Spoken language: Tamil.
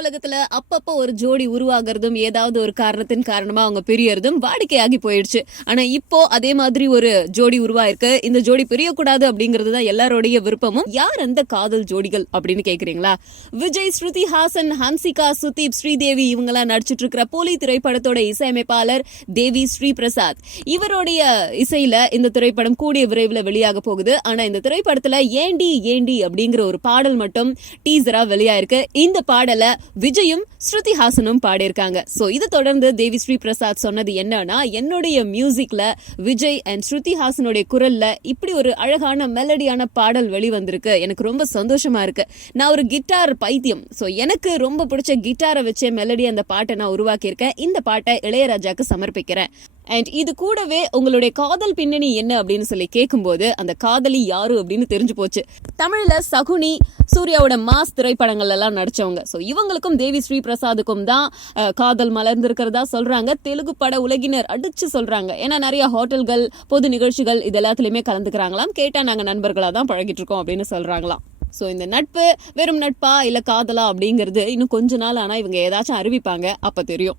உலகத்துல அப்பப்போ ஒரு ஜோடி உருவாகிறதும் ஏதாவது ஒரு காரணத்தின் காரணமா அவங்க பிரியறதும் வாடிக்கையாகி போயிடுச்சு. ஆனா இப்போ அதே மாதிரி ஒரு ஜோடி உருவாயிருக்கு. இந்த ஜோடி பிரியக்கூடாது அப்படிங்கிறது தான் எல்லாரோடைய விருப்பமும். யார் அந்த காதல் ஜோடிகள் அப்படின்னு கேக்குறீங்களா? விஜய், ஸ்ருதி ஹாசன், ஹன்சிகா, சுதீப், ஸ்ரீதேவி இவங்கெல்லாம் நடிச்சிட்டு இருக்கிற போலி திரைப்படத்தோட இசையமைப்பாளர் தேவி ஸ்ரீ பிரசாத். இவருடைய இசையில இந்த திரைப்படம் கூடிய விரைவில் வெளியாக போகுது. ஆனா இந்த திரைப்படத்துல ஏண்டி ஏண்டி அப்படிங்கிற ஒரு பாடல் மட்டும் டீசரா வெளியாயிருக்கு. இந்த பாடல விஜயும் ஸ்ருதி ஹாசனும் பாடியிருக்காங்க. சோ இது தொடர்ந்து தேவி ஸ்ரீ பிரசாத் சொன்னது என்னன்னா, என்னுடைய மியூசிக்ல விஜய் அண்ட் ஸ்ருதி ஹாசனுடைய குரல்ல இப்படி ஒரு அழகான மெலடியான பாடல் வெளிவந்திருக்கு. எனக்கு ரொம்ப சந்தோஷமா இருக்கு. நான் ஒரு கிட்டார் பைத்தியம். சோ எனக்கு ரொம்ப பிடிச்ச கிட்டாரை வச்ச மெலடி அந்த பாட்டை நான் உருவாக்கியிருக்கேன். இந்த பாட்டை இளையராஜாக்கு சமர்ப்பிக்கிறேன். அண்ட் இது கூடவே உங்களுடைய காதல் பின்னணி என்ன அப்படின்னு சொல்லி கேட்கும்போது அந்த காதலி யாரு அப்படின்னு தெரிஞ்சு போச்சு. தமிழ்ல சகுனி, சூர்யாவோட மாஸ் திரைப்படங்கள் எல்லாம் நடிச்சவங்க. சோ இவங்களுக்கும் தேவி ஸ்ரீ பிரசாதுக்கும் தான் காதல் மலர்ந்திருக்கிறதா சொல்றாங்க. தெலுங்கு பட உலகினர் அடிச்சு சொல்றாங்க. ஏன்னா நிறைய ஹோட்டல்கள், பொது நிகழ்ச்சிகள் இது எல்லாத்துலயுமே கலந்துக்கிறாங்களாம். கேட்டா நாங்க நண்பர்களா தான் பழகிட்டு இருக்கோம் அப்படின்னு சொல்றாங்களாம். சோ இந்த நட்பு வெறும் நட்பா இல்ல காதலா அப்படிங்கிறது இன்னும் கொஞ்ச நாள் ஆனா இவங்க ஏதாச்சும் அறிவிப்பாங்க, அப்ப தெரியும்.